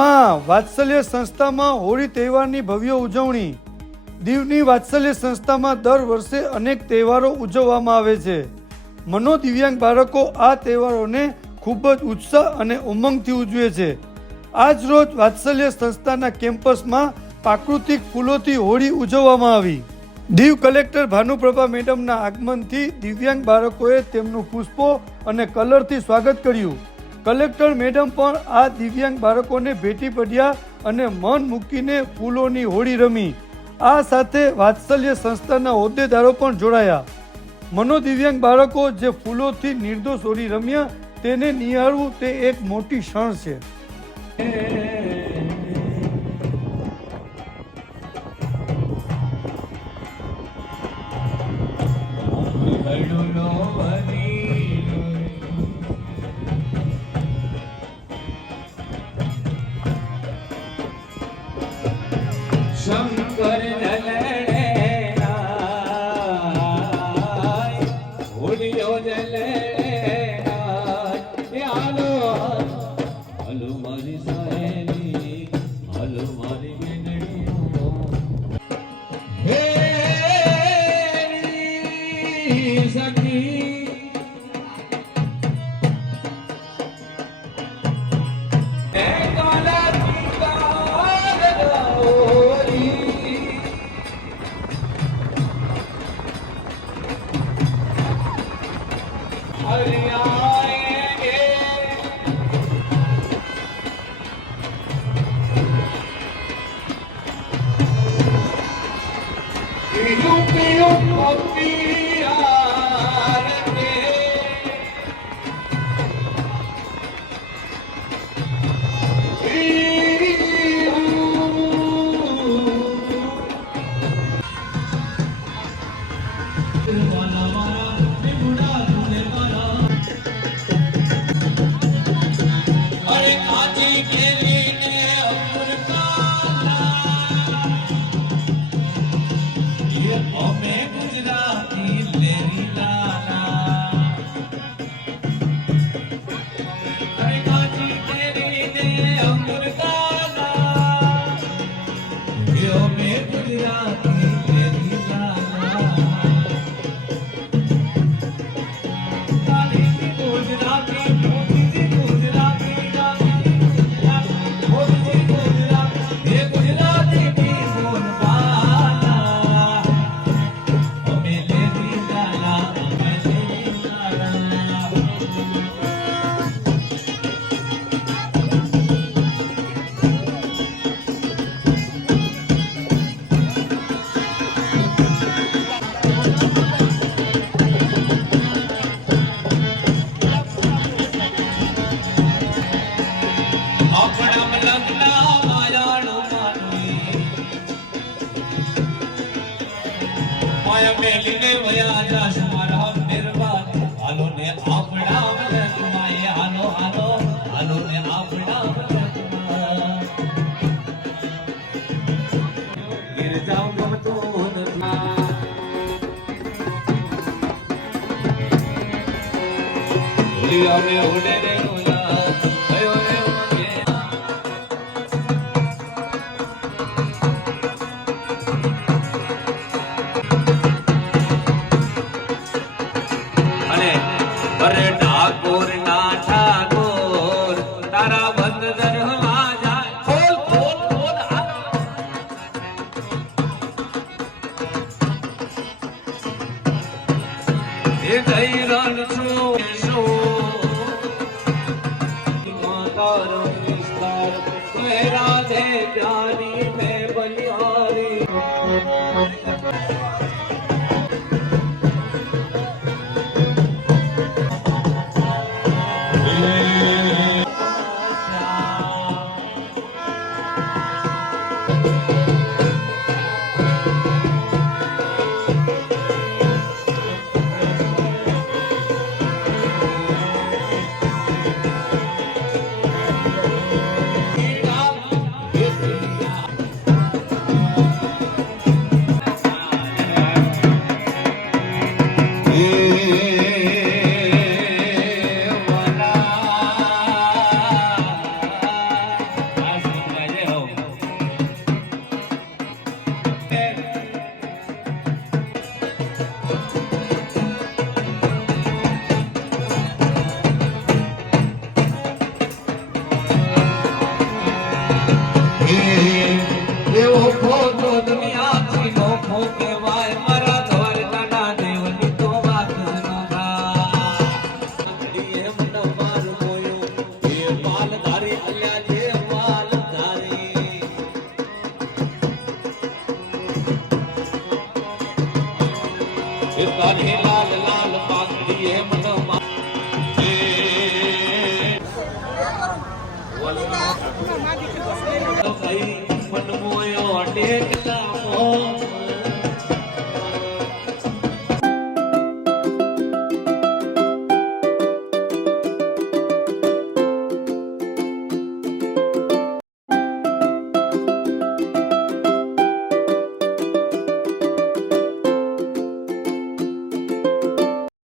દીવમાં વાત્સલ્ય સંસ્થામાં હોળી તહેવારની ભવ્ય ઉજવણી। દીવની વાત્સલ્ય સંસ્થામાં દર વર્ષે અનેક તહેવારો ઉજવવામાં આવે છે। મનોદિવ્યાંગ બાળકો આ તહેવારોને ખૂબ જ ઉત્સાહ અને ઉમંગથી ઉજવે છે। આજ રોજ વાત્સલ્ય સંસ્થાના કેમ્પસમાં પ્રાકૃતિક ફૂલોથી હોળી ઉજવવામાં આવી। દીવ કલેક્ટર ભાનુપ્રભા મેડમના આગમનથી દિવ્યાંગ બાળકોએ તેમનું પુષ્પો અને કલરથી સ્વાગત કર્યું। કલેક્ટર મેડમ પણ આ દિવ્યાંગ બાળકોને ભેટી પડ્યા અને મન મૂકીને ફૂલોની હોળી રમી। આ સાથે વાત્સલ્ય સંસ્થાના હોદ્દેદારો પણ જોડાયા। મનોદિવ્યાંગ બાળકો જે ફૂલોથી નિર્દોષ હોળી રમ્યા તેને નિહાળવું તે એક મોટી ક્ષણ છે। શંકર જલડે હોળીઓ જલડે હાલો હાલો મારી સહેલી હાલો મારી બેનડીઓ હે સખી એ તારી લાલ લાલ પાઘડી એ મનમાં હે વલ્લભ કઈ મન મોયો ટેકતા